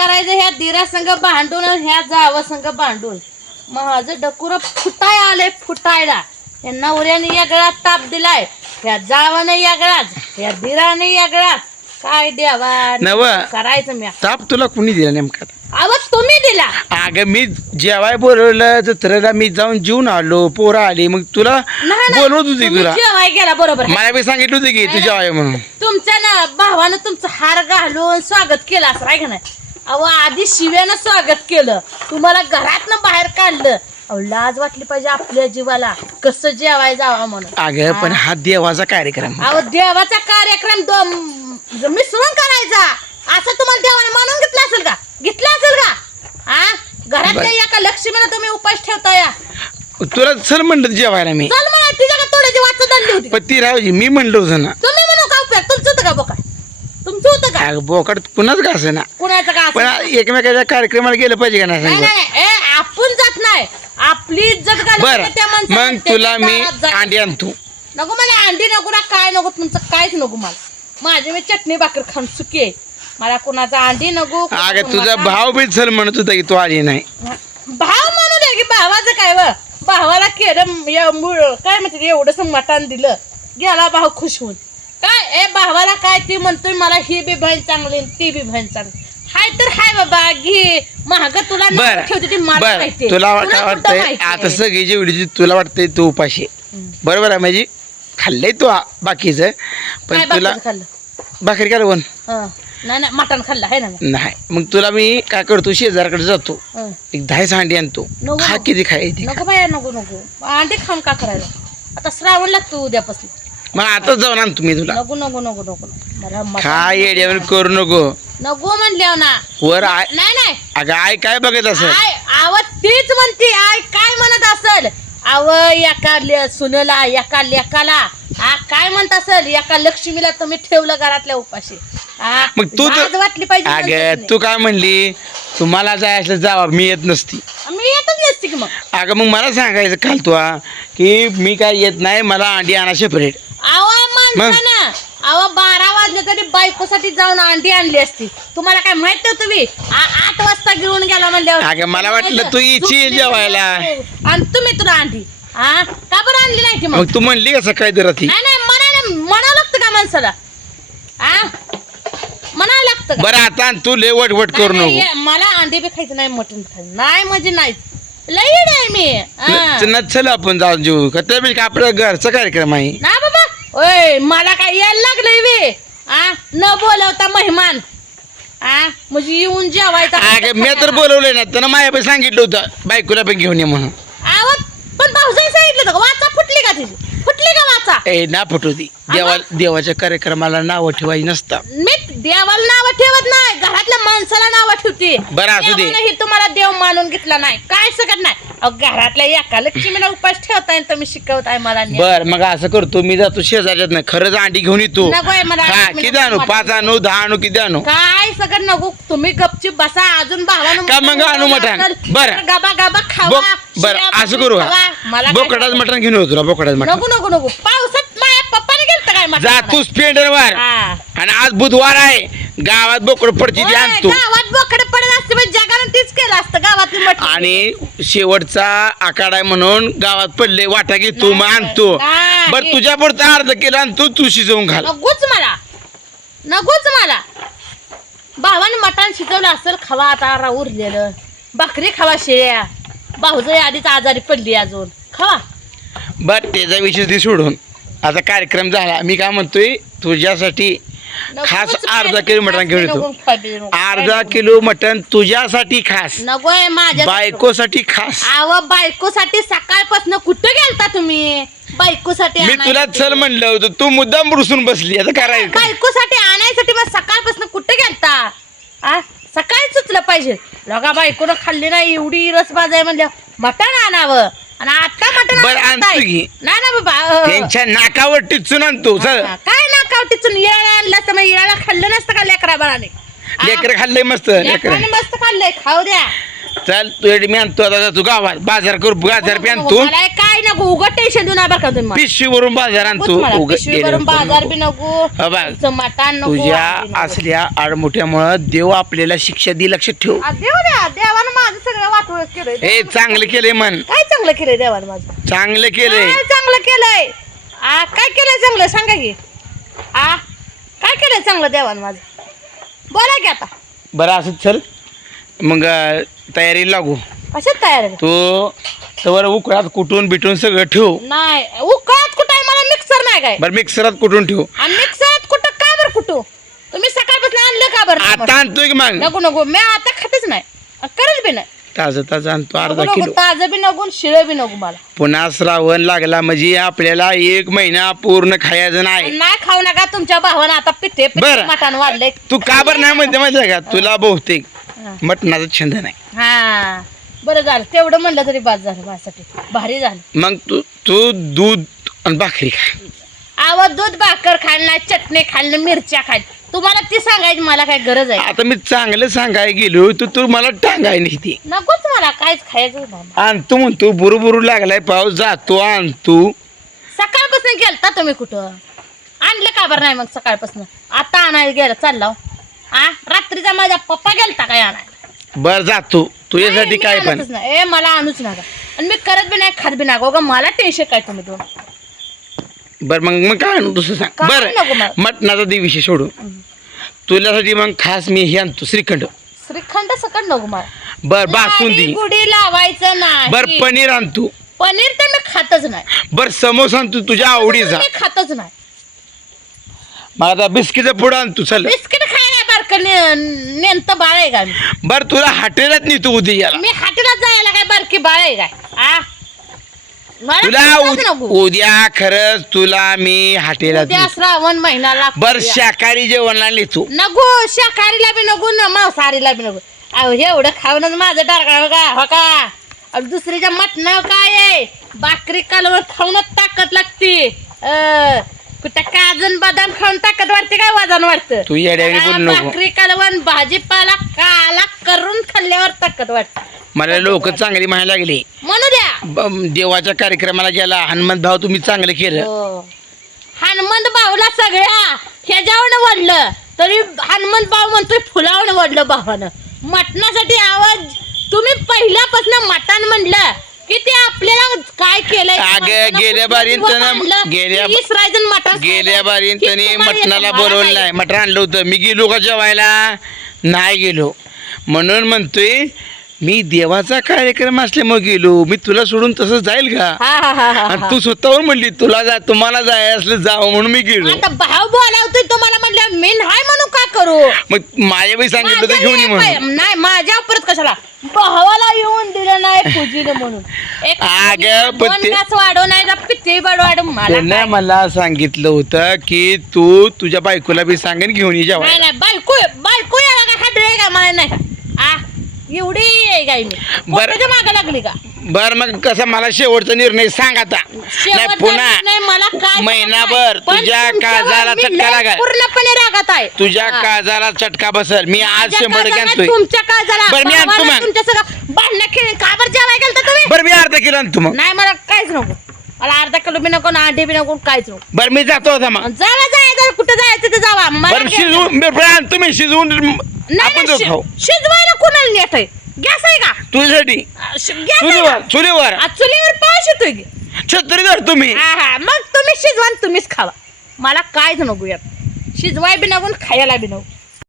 करायचं ह्या दिरा संघ भांडून ह्या जावा संघ भांडून. माझं डकुर फुटाय आलंय फुटायला. या नवऱ्याने यागळा ताप दिलाय. ह्या जावाने यागळाच ह्या दिराने यागळाच काय द्यावा नव. करायचं मी ताप तुला कुणी दिला नेमका? अव तुम्ही दिला. अगं मी जेवाय बोलवलं जत्रेला मी जाऊन जेवून आलो पोरं आली मग तुला. बोलवत होती तुला. जेवाय गेला बरोबर. मला बी सांगितलं होतं की तू जेवाय म्हणून. तुमच्या ना भावानं तुमचं हार घालून स्वागत केलं असं आहे का नाही? अहो आधी शिव्यानं स्वागत केलं. तुम्हाला घरातनं बाहेर काढलं. अहो लाज वाटली पाहिजे आपल्या जीवाला. कसं जेवाय जावा म्हणून. अगं पण हा देवाचा कार्यक्रम. अहो देवाचा कार्यक्रम दो- मिसळून करायचा असं तुम्हाला देवाने मानून घेतलं असेल का? घेतलं असेल का? हा घरातल्या. एका लक्ष्मीला तुम्ही उपास ठेवता या. तुला चल म्हणलं जेवायला मी. चल म्हणा तिच्या का तोड्याची वाच धरली होती. पण ती राहूजी मी म्हणलं होतं ना. तुम्ही म्हणू का उपयोग? तुमचं होतं का बोका तुमचं होतं का? अगं बोकड कुणाच का असं ना? कुणाचं पण? एकमेकाच्या कार्यक्रमाला गेलं पाहिजे का नाही नाही सांग? नाही ए, आपण जात नाही. आपली इज्जत घालून बर. त्या माणसाला मग त्याच्या तुला मी दारात जा. अंडी आणतो. नको मला अंडी नको ना काय नको तुमचं काहीच नको मला. माझी मी चटणी भाकर खाऊन चुकी आहे. मला कुणाचा अंडी नको अगं तुझा भाव बी चल म्हणत होता की तू आली नाही. भाव म्हणू दे की भावाचं काय व? भावाला केलं या मूळ- काय म्हणते एवढंसं मटण दिलं. गेला भाव खुश होऊन. काय? ए भावाला काय ती म्हणतोय मला ही बी बहीण चांगली आणि ती बी बहीण चांगली. हाय तर हाय बाबा घे महाग तुला बर नाव ठेवते ती मला बर माहितीये. तुला काय वाटतंय? आता सगळी जेवढी तूला वाटतंय तू उपाशी आहे. बरोबर आहे म्हणजे खाल्लंय तू आ- बाकीचं पण तुला खाल्लं भाकरी काय हं. नाही नाही मटण खाल्लं आहे ना मी. नाही मग तुला मी काय करतो शेजारकडे जातो हं. एक दहा अंडी आणतो नको. खा किती खायची नको बाया नको नको अंडे खाऊन का करायला आता श्रावण लागतो उद्यापासून मग आताच जाऊन आणतो मी तुला. नको नको नको नको. नको. मला मटण खा येड्यावर करू नको? नको म्हणल्यावर ना. वर आय नाही नाही. अगं आय काय बघत असं आय आव तीच म्हणते. आय काय म्हणत असल? आव एका ले- सुनेला एका लेकाला. हा काय म्हणत असल? एका लक्ष्मीला तुम्ही ठेवलं घरातल्या उपाशी. हा, मग तू तर- लाज वाटली पाहिजे अगं. तू काय म्हणली? तुम्हाला जायचं जावा मी येत नसती. मी येतच नसते की मग. अगं मग मला सांगायचं काल तू हा, की मी काय येत नाही मला अंडी आणा सेपरेट माणसानं आवा बारा वाजले तरी बायकोसाठी जाऊन अंडी आणली असती. तुम्हाला काय माहीत नव्हतं तुम्ही आ- आठ वाजता घेऊन गेला म्हणल्यावर. अगं, मला वाटलं तू येशील जेवायला. आणि तुम्ही तुला अंडी हा का बरं आणली नाही मग? मग तू म्हणली का सकाळी तर ती? नाही नाही म्हणायला म्हणावं लागतं का माणसाला? आ? म्हणावं लागतं का? बरं आता आण, तू लय वटवट करू नाही, नको. नाही, मला अंडे बी खायचं नाही मटण खायचं नाही म्हणजे नाही. लई येडी आहे मी हा. न- न- चल आपण जाऊन जेऊ. का त्यापेक्षा आपल्या घरचा कार्यक्रम आहे. ना ओय मला काय यायला लागलंय बे? आ? न बोलवता मेहमान. आ? म्हणजे येऊन जेवायचा अगं मी तर बोलवलंय ना त्यानं माझ्या पण सांगितलं होतं बायकोला पण घेऊन ये म्हणून. आवत पण भाऊजाई सांगितलं होतं का? वाचा फुटली का तिची? फुटली का वाचा? ए ना फुटू ती. देवा देवाच्या कार्यक्रमाला नाव ठेवायची नसतं मी देवाला नाव ठेवत नाही. घरातल्या माणसाला नाव ठेवते. बरं, असू दे. देवानं ही तुम्हाला देव मानून घेतला नाही. काय सगळं नाही? घरातल्या एका लक्ष्मीला उपास ठेवताय तुम्ही शिकवताय मला न्याय. बर मग असं करतो मी जातो शेजारच्यात नाही खरंच अंडी घेऊन येतो नकोय मला हा अंडी किती आणू नको पाच आणू दहा आणू किती आणू काय सगळं नको तुम्ही गपचीप बसा अजून भावानं का मग आणू मटण? बरं. तर गाबा गाबा खावा बर शिळ्या असं भाकरी करू खावा. मला काय बोकडाच. मटण घेऊन तुला बोकडाच मटण नको नको नको पावसात माझ्या पप्पाने गेलत काय मटण जा आणायला? तू स्प्लेंडरवर हा. आणि आज बुधवार आहे गावात बोकड पडची ती आणतो गावात बोकडे पडत असते म्हणजे जगानं तीच केलं असतं गावातली आणि शेवटचा आखाडा आहे म्हणून गावात पडले वाटा घेतो मग आणतो नाही. बर तुझ्या पुरता अर्ध किलो आणतो तू शिजवून घाल. नकोच मला. नकोच मला. भावाने मटण शिजवलं असेल खावा आता रा- उरलेलं. भाकरी खावा शेळ्या. भाऊजाई आधीच आजारी पडली अजून. खावा. बर त्याचा विषय ते सोडून. आता कार्यक्रम झाला. मी काय म्हणतोय तुझ्यासाठी खास अर्धा किलो मटण घेऊन येतो. अर्धा. किलो मटण तुझ्यासाठी खास. नकोय माझ्या बायकोसाठी खास. आव बायकोसाठी सकाळपासून कुठं गेलता तुम्ही? बायकोसाठी मी तुला. चल म्हणलं होतं तू मुद्दाम रुसून बसली आता करायचं? बायकोसाठी आणायसाठी मग सकाळपासून कुठं गेलता? आ? सकाळी सुचलं पाहिजे. लगा बायकोनं खाल्ली नाही एवढी रसबाज आहे म्हणजे मटण आणावं. आणि आता मटण बरं, आणताय. आणतो की. नाही ना बाबा अ, त्यांच्या नाकावर टिचून आणतो चल हा, काय ना कावटीतून इळा आणला तर मग इळाला खाल्लं नसतं का लेकरा बाळाने लेकर खाल्लंय मस्त लेकर लेकराने मस्त खाल्लंय खाऊ द्या चल तुझ्यासाठी मी आणतो आता जातो गावात बाजार करू बाजार पे आणतो मला काय नको उगत टेन्शन देऊ नका तुम्ही मला. पिशवीवरून बाजार आणतो नकोच मला. उगाच पिशवीवरून बाजार. बी नको हा बघ, तुमचं मटण नको तुझ्या नको. असल्या आडमोठ्यामुळं देव आपल्याला शिक्षा दे लक्षात ठेव आ, देऊ द्या देवानं वाटोळ केलंय ए चांगलं केलंय मन काय चांगलं केलंय देवानं माझं? चांगलं केलंय. काय चांगलं केलंय? आ काय केलंय चांगलं? सांगा की. आ काय केलंय चांगलं देवानं माझं? बोला की आता. बरं असं चल. मग अं, तयारी लागू. कशात तयार? आहे? तो तवर उकळात कुटून बिटून सगळं ठेव. नाही उकळत कुठं आहे? मला मिक्सर नाही काय? बरं मिक्सरात कुटून ठेव. आणि मिक्सरात कुठं? का बरं कुठं? तुम्ही सकाळपासून आणलं का बरं? आता आणतोय की मग? नको नको. मी आता खातच नाही. करत बी नाही. ताजं ताजं आणतो अर्धा किलो. ताजं बी नको शिळ बी नको मला. पुन्हा श्रावण लागला म्हणजे आपल्याला एक महिना पूर्ण खायचं नाही. नाही खाऊ नका तुमच्या भावानं आता पिठे बरं. मटण वाढले तू का बरं नाही म्हणते माहिती का? तुला बहुतेक. मटणाचा छंद नाही. हा. बरं झालं तेवढं म्हणलं तरी बाद झालं माझ्यासाठी. भारी झालं. मग तू तू दूध आणि भाकरी खा. आवं दूध भाकर खायला नाही चटणी खायला नाही, मिरच्या खायला तुम्हाला ती सांगायची मला काय गरज आहे? आता मी चांगलं सांगाय गेलो तर तू मला टांगाय नाही ती नकोच मला काहीच खायचं नाही आणतो म्हणतो बुरू बुरू लागलाय पाऊस जातो आणतो. सकाळपासून गेलता तुम्ही कुठं? आणलं का बरं नाही मग सकाळपासून? आता आणायला गेलं चालला हो. आ रात्रीचा माझा पप्पा गेलता काय आणायला बर जातो. तुझ्यासाठी नाही, मी काय पण. आणतच नाही. ए मला आणूच नका. आणि मी करत बी नाही खात बी नाही. गं मला टेन्शन काय तुम्ही दोन बर मग मग काय आणू? दुसरं सांग. काय बर. नको मला. मटणाचा दे विषय सोडून. तुझ्यासाठी मग खास मी हे आणतो श्रीखंड. श्रीखंड सकट नको मला बर बासुंदी गुडी लावायचं नाही. बर पनीर आणतो. पनीर तर मी खातच नाही. बर समोसा आणतो तुझ्या आवडीचा मी खातच नाही. मग आता बिस्किटचं पुढं आणतो चल. बिस्किट खायला बारकं ने- नेमतं बाळ आहे का? मी? बर तुला हॉटेलात नेतो उद्या याला मी हाटीला जायला काय बारकी बाळ आहे काय? आ? मला तुला. उद्या खरंच तुला मी उद्या नेतो. श्रावण महिना लागतो बर या. शाकाहारी जेवणाला नेतो. नको शाकाहारीला बी नको ना मांसाहारीला बी नको. अहो एवढं खाऊनच माझं टारगळ का हो का? अहो, दुसरीच्या मटणावर काय आहे? भाकरी कालवण खाऊनच ताकद लागते. अं, कुठं काजन बदाम खाऊन ताकद वाढते काय वजन वाढतं? तू बोलू नको. भाकरी कालवण भाजीपाला काला करून खाल्ल्यावर ताकद वाटते मला लोक चांगली म्हणायला लागली. ब- देवाच्या कार्यक्रमाला गेला. हनुमंत भाऊ तुम्ही चांगलं केलं. हो. हनुमंत भाऊला सगळ्या ह्याच्यावर वडलं. तरी हनुमंत भाऊ म्हणतोय फुलावून वडलं भावानं. मटणासाठी आवाज तुम्ही पहिल्यापासून मटण म्हणलं की ते आपल्याला काय केलंय? अगं, गेल्या बारी त्यानं- गेल्या- मटण गेल्या बारी की त्यांनी तुम्हाला येतं, मटणाला मला बोलवलं नाही. मटण आणलं होतं. मी गेलो का जेवायला? नाही गेलो. म्हणून म्हणतोय मी देवाचा कार्यक्रम असल्यामुळे गेलो. मी तुला सोडून तसं जाईल का? हा हा हा हा, आणि हा. तू स्वतःवर म्हणली तुला जा तुम्हाला जाय असलं जावं म्हणून मी गेलो. आता भाऊ बोलावतोय तुम्हाला म्हणलं मी नाही म्हणून का करू? मग माझ्या बी सांगितलं तर माझ्या घेऊन ये नाही म्हणून. नाही माझ्या परत कशाला? भावाला येऊन दिलं नाही पूजीनं म्हणून. एक अगं, पण दोन ते- घास वाढव नाही बड वाढव मला त्यानं काय. मला सांगितलं होतं की तू तुझ्या बायकोला बी सांगेन घेऊन ये नाही जेवायला. नाही बायको बायको याला का खात आहे का मला नाही? एवढी आहे काय मी? बरं. मागे लागली का? बर मग कसा मला शेवटचा निर्णय सांग आता. नाही शेवटचा पुन्हा निर्णय मला काय महिनाभर पण तुझ्या तुमच्यावर काळजाला मी चटका लय लागल. पूर्णपणे रागात आहे. तुझ्या हा. काळजाला चटका बसल. मी आज माझ्या शंभर टक्के काळजाला, आणतोय. तुमच्या काळजाला बरं, मी आणतो मग. तुमच्या सगळं भांडणं खेळ का बरं जेवायला गेलता तुम्ही? बरं मी अर्धा किलो आणतो मग. नाही मला काहीच नको. मला अर्धा किलो बी नको ना अंडे बी नको काहीच नको. बरं मी जातो आता मग. जावा जायचं कुठं जायचं ते जावा. मला बरं काय- शिजवून बरं आणतो मी शिजवून नाही, आपण नाही, शि- खाऊ. शिजवायला कोणाला नेट आहे? गॅस आहे का? तुझ्यासाठी. श- गॅस आहे चुलीवर का? चुलीवर. आ, चुलीवर पाऊस येतोय की? छत्री धर तुम्ही. हा हा. मग तुम्ही शिजवा आणि तुम्हीच खावा. मला काहीच नको यात. शिजवाय बी नको आणि खायला बी नको.